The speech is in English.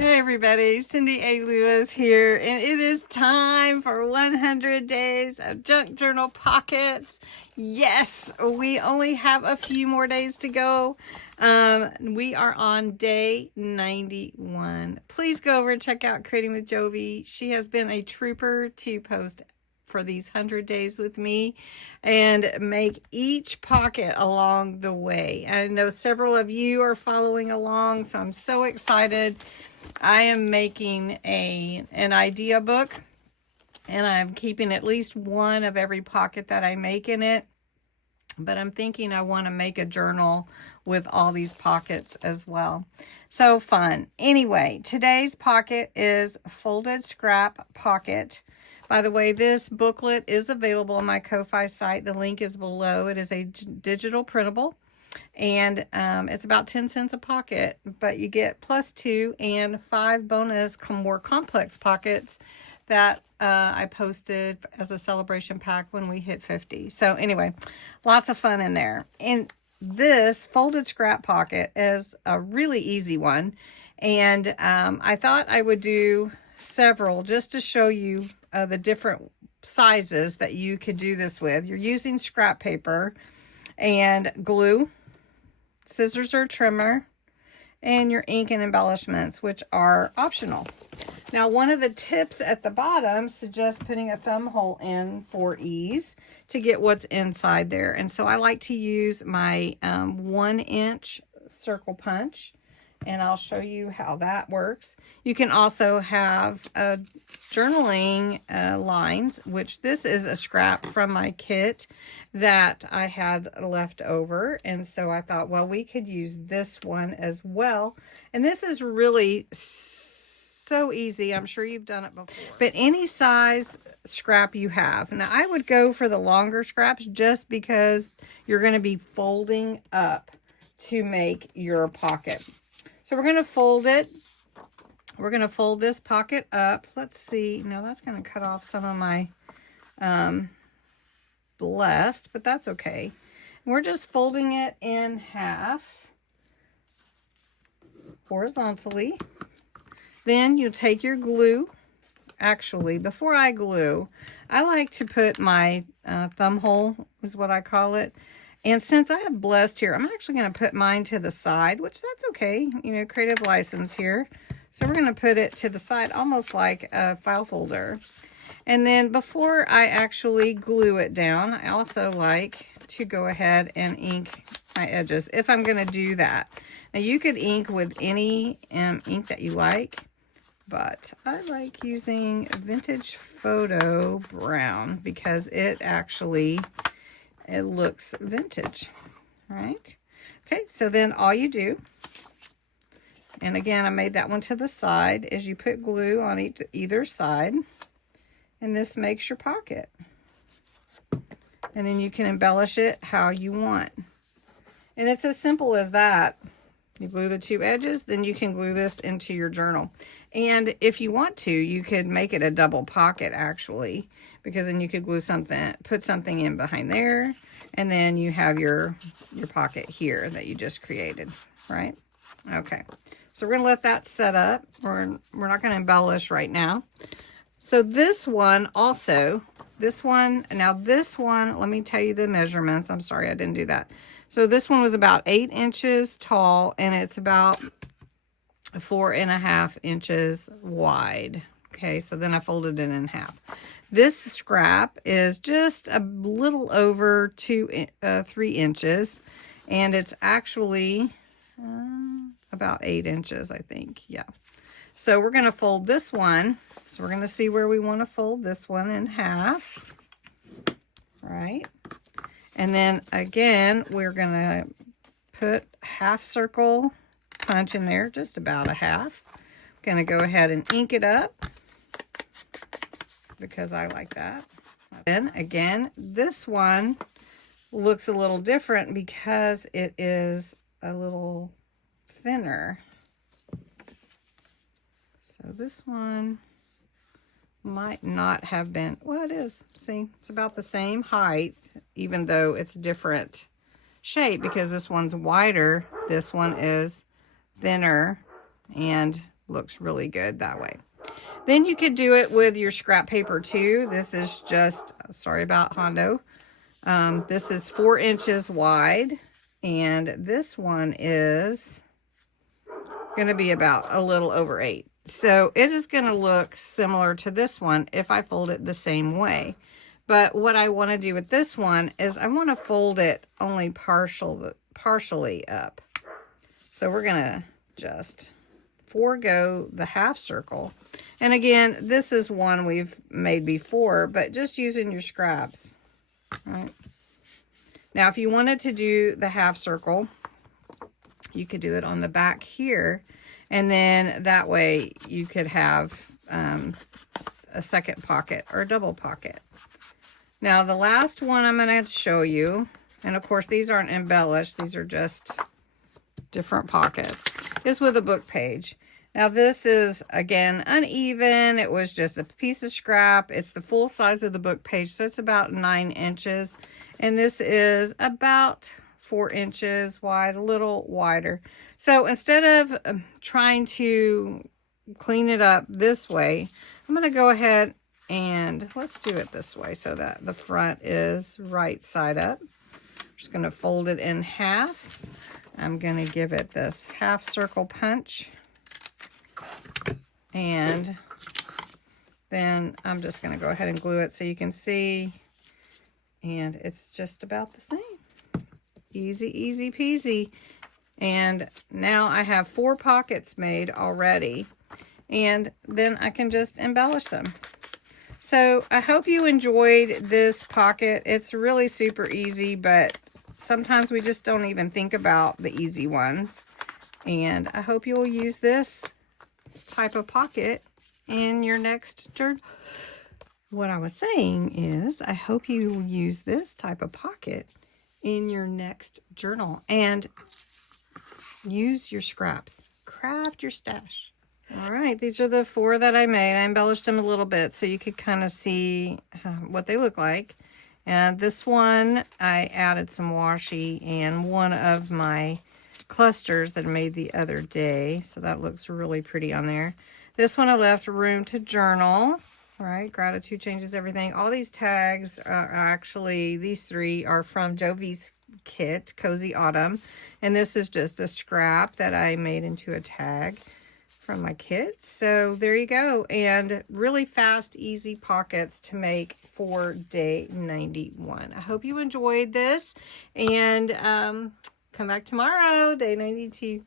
Everybody, Cindy A. Lewis here, and it is time for 100 days of junk journal pockets. Yes, we only have a few more days to go. We are on day 91. Please go over and check out Creating with Jovi. She has been a trooper to post for these 100 days with me and make each pocket along the way. I know several of you are following along, so I'm so excited. I am making an idea book, and I'm keeping at least one of every pocket that I make in it. But I'm thinking I want to make a journal with all these pockets as well. So fun. Anyway, today's pocket is Folded Scrap Pocket. By the way, this booklet is available on my Ko-Fi site. The link is below. It is a digital printable. And it's about 10 cents a pocket, but you get +2 and 5 bonus more complex pockets that I posted as a celebration pack when we hit 50. So anyway, lots of fun in there. And this Folded Scrap Pocket is a really easy one. And I thought I would do several just to show you the different sizes that you could do this with. You're using scrap paper and glue, scissors or trimmer, and your ink and embellishments, which are optional. Now, one of the tips at the bottom suggests putting a thumb hole in for ease to get what's inside there. And so I like to use my 1-inch circle punch, and I'll show you how that works. You can also have journaling lines, which this is a scrap from my kit that I had left over. And so I thought, well, we could use this one as well. And this is really so easy. I'm sure you've done it before. But any size scrap you have. Now, I would go for the longer scraps just because you're going to be folding up to make your pocket. So we're going to fold it. We're going to fold this pocket up. Let's see. No, that's going to cut off some of my blessed, but that's okay. We're just folding it in half horizontally. Then you take your glue. Actually, before I glue, I like to put my thumb hole, is what I call it. And since I have blessed here, I'm actually going to put mine to the side, which that's okay. You know, creative license here. So we're going to put it to the side, almost like a file folder. And then before I actually glue it down, I also like to go ahead and ink my edges if I'm going to do that. Now, you could ink with any ink that you like, but I like using Vintage Photo Brown because it looks vintage, right? Okay, so then all you do, and again, I made that one to the side, is you put glue on either side, and this makes your pocket. And then you can embellish it how you want. And it's as simple as that. You glue the two edges, then you can glue this into your journal. And if you want to, you could make it a double pocket actually, because then you could glue something, put something in behind there, and then you have your pocket here that you just created, right? Okay, so we're gonna let that set up. We're not gonna embellish right now. So this one also, now this one, let me tell you the measurements. I'm sorry, I didn't do that. So this one was about 8 inches tall, and it's about 4.5 inches wide. Okay, so then I folded it in half. This scrap is just a little over 3 inches, and it's actually about 8 inches, I think. Yeah. So we're going to fold this one. So we're going to see where we want to fold this one in half. Right. And then again, we're going to put half circle punch in there, just about a half. I'm going to go ahead and ink it up because I like that. Then again, this one looks a little different because it is a little thinner. this one might not have been, well, it is. See, it's about the same height, even though it's different shape, because this one's wider, this one is thinner, and looks really good that way. Then you could do it with your scrap paper too. This is just, sorry about Hondo. This is 4 inches wide, and this one is going to be about a little over 8. So it is going to look similar to this one if I fold it the same way. But what I want to do with this one is I want to fold it only partially up. So we're going to just forego the half circle. And again, this is one we've made before, but just using your scraps. Right. Now, if you wanted to do the half circle, you could do it on the back here, and then that way you could have a second pocket or a double pocket. Now, the last one I'm going to show you, and of course these aren't embellished, these are just different pockets, is with a book page. Now this is, again, uneven. It was just a piece of scrap. It's the full size of the book page, so it's about 9 inches. And this is about 4 inches wide, a little wider. So instead of trying to clean it up this way, I'm going to go ahead and let's do it this way so that the front is right side up. Just going to fold it in half. I'm going to give it this half circle punch. And then I'm just going to go ahead and glue it so you can see. And it's just about the same. Easy, easy peasy. And now I have 4 pockets made already. And then I can just embellish them. So I hope you enjoyed this pocket. It's really super easy, but sometimes we just don't even think about the easy ones. And I hope you'll use this type of pocket in your next journal. What I was saying is, I hope you use this type of pocket in your next journal and use your scraps. Craft your stash. All right, these are the 4 that I made. I embellished them a little bit so you could kind of see what they look like. And this one, I added some washi and one of my clusters that I made the other day. So that looks really pretty on there. This one I left room to journal. Right, gratitude changes everything. All these tags are actually, these 3 are from Jovi's kit, Cozy Autumn. And this is just a scrap that I made into a tag from my kit. So there you go. And really fast, easy pockets to make for day 91. I hope you enjoyed this. And come back tomorrow, day 92.